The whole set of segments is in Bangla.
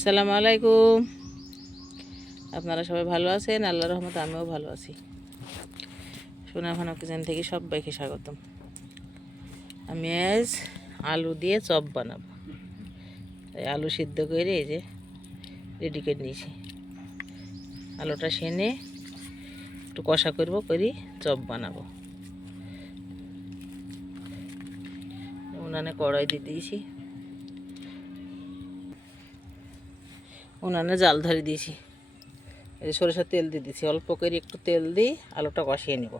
আসসালামু আলাইকুম। আপনারা সবাই ভালো আছেন? আল্লাহর রহমতে আমিও ভালো আছি। সোনাখানা কিচেন থেকে সবাইকে স্বাগতম। আমি আজ আলু দিয়ে চপ বানাবো। এই আলু সিদ্ধ করে এই যে রেডি করে নিয়েছি। আলুটা সেনে একটু কষা করবো, করি চপ বানাবো। উনানে কড়াই দিয়ে দিয়েছি, উনানে জাল ধরে দিয়েছি। এই সরিষার তেল দিয়ে দিয়েছি, অল্প করে একটু তেল দিয়ে আলুটা কষিয়ে নেব।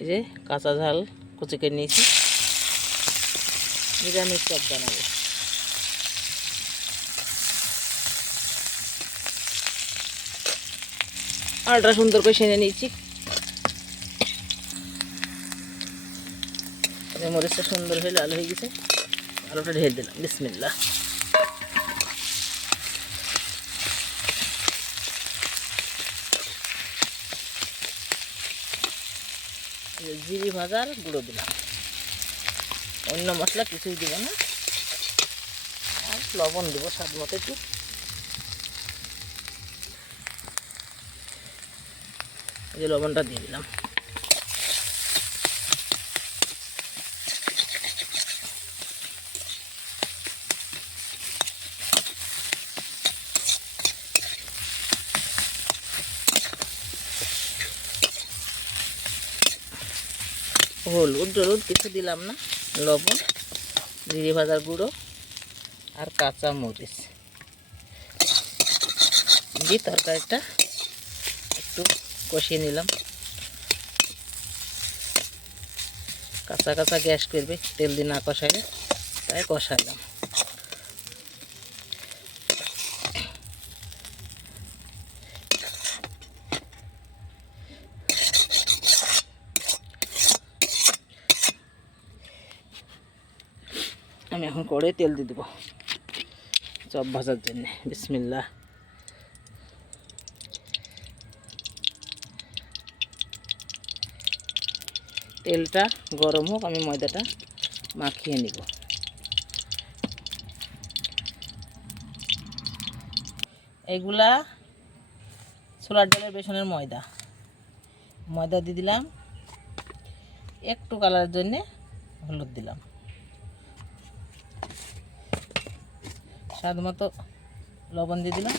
এই যে কাঁচা ঝাল কুচি করে নিয়েছি, নিরামিষ চপ বানাবো। আলুটা সুন্দর করে সেনে নিয়েছি। মরিচটা সুন্দর হয়ে লাল হয়ে গেছে, আলুটা ঢেলে দিলাম। বিসমিল্লাহ। জিরে ভাজার গুঁড়ো দিলাম, অন্য মশলা কিছুই দিব না। আর লবণ দেব স্বাদ মতো একটু। এই যে লবণটা দিয়ে দিলাম। হলুদ কিছু দিলাম না, লবণ, জিরে ভাজার গুঁড়ো আর কাঁচা মরিচ দিয়ে তরকারিটা একটু কষিয়ে নিলাম। কাঁচা কাঁচা গ্যাস করবে, তেল দিয়ে না কষাইলে, তাই কষাইলাম। আমি এখন কড়াই তেল দিয়ে দেবো চপ ভাজার জন্য। বিসমিল্লাহ। তেলটা গরম হোক, আমি ময়দাটা মাখিয়ে নিব। এইগুলা ছোলার ডালের বেসনের ময়দা দিয়ে দিলাম। একটু কালারের জন্য হলুদ দিলাম, স্বাদ মতো লবণ দিয়ে দিলাম।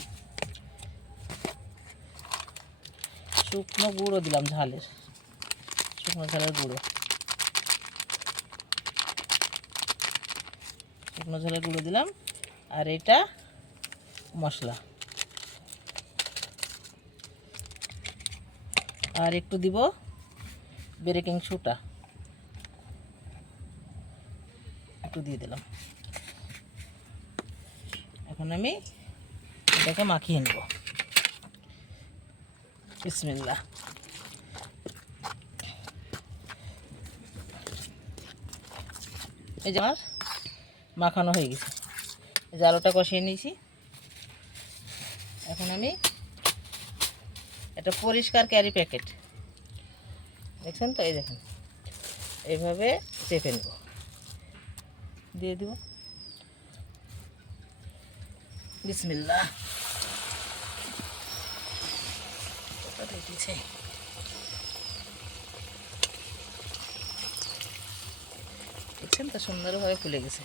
শুকনো গুঁড়ো দিলাম, শুকনো ঝালের গুঁড়ো দিলাম। আর এটা মশলা, আর একটু দিব বেকিং সোডা, একটু দিয়ে দিলাম। এখন আমি এটাকে মাখিয়ে নেব। বিসমিল্লাহ। এই যে আমার মাখানো হয়ে গেছে। এই যে আলুটা কষিয়ে নিয়েছি। এখন আমি একটা পরিষ্কার ক্যারি প্যাকেট, দেখছেন তো, এই দেখুন, এইভাবে চেপে নেব, দিয়ে দেব। বিসমিল্লাহ। দেখছেন তো, সুন্দরভাবে ফুলে গেছে।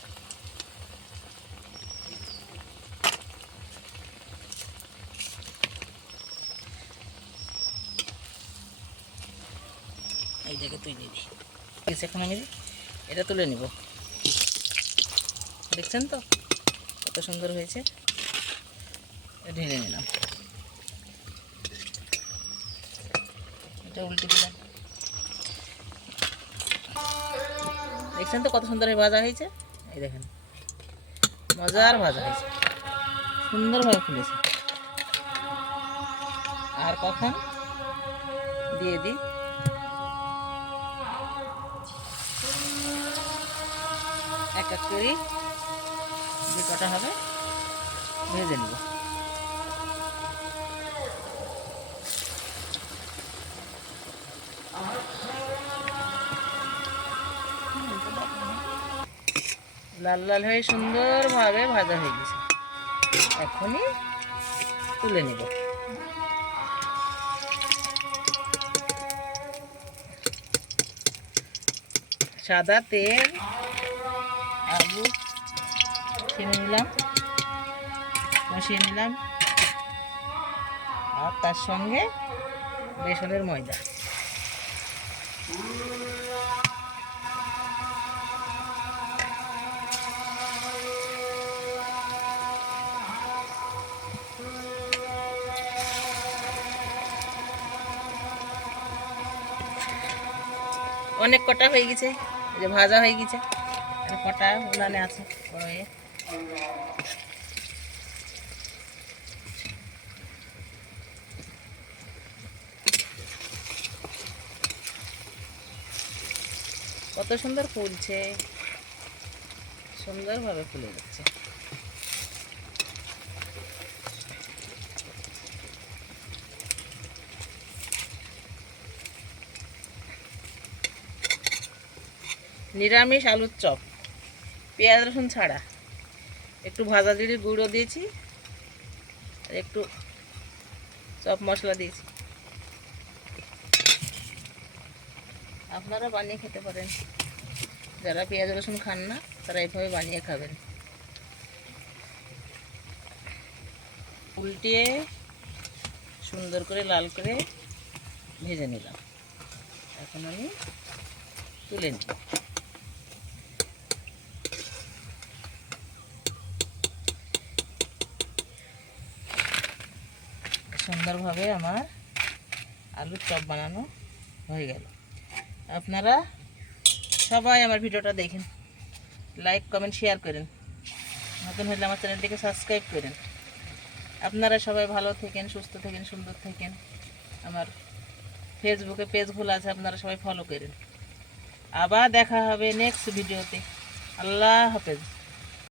এইটাকে তুই নিবি। এখন আমি এটা তুলে নিব। দেখছেন তো কত সুন্দর হয়েছে। ঢেলে নিলাম, এটা উল্টে দিলাম। দেখছেন তো কত সুন্দর ভাজা হয়েছে। এই দেখেন, মজার ভাজা হয়েছে, সুন্দরভাবে ফুলেছে। আর কখন দিয়ে দিই, এক এক করে যে কটা হবে ভেজে নেব। লাল লাল হয়ে সুন্দরভাবে ভাজা হয়ে গেছে। এখনই তুলে নেব। সাদা তেল, আলু ছেড়ে নিলাম, কষিয়ে নিলাম, আর তার সঙ্গে বেসনের ময়দা। অনেক কটা হয়ে গেছে, যে ভাজা হয়ে গেছে, কটা উনানে আছে কড়াইয়ে। কত সুন্দর ফুলছে, সুন্দরভাবে ফুলে যাচ্ছে। নিরামিষ আলুর চপ, পেঁয়াজ রসুন ছাড়া, একটু ভাজা জিরে গুঁড়ো দিয়েছি, আর একটু চপ মশলা দিয়েছি। আপনারা বানিয়ে খেতে পারেন, যারা পেঁয়াজ রসুন খান না তারা এইভাবে বানিয়ে খাবেন। উল্টিয়ে সুন্দর করে লাল করে ভেজে নিলাম। এখন আমি তুলে নিই। সুন্দরভাবে আমার আলুর চপ বানানো হয়ে গেল। আপনারা সবাই আমার ভিডিওটা দেখেন, লাইক কমেন্ট শেয়ার করেন, নতুন হলে আমার চ্যানেলটিকে সাবস্ক্রাইব করেন। আপনারা সবাই ভালো থাকেন, সুস্থ থাকেন, সুন্দর থাকেন। আমার ফেসবুকে পেজ খোলা আছে, আপনারা সবাই ফলো করেন। আবার দেখা হবে নেক্সট ভিডিওতে। আল্লাহ হাফেজ।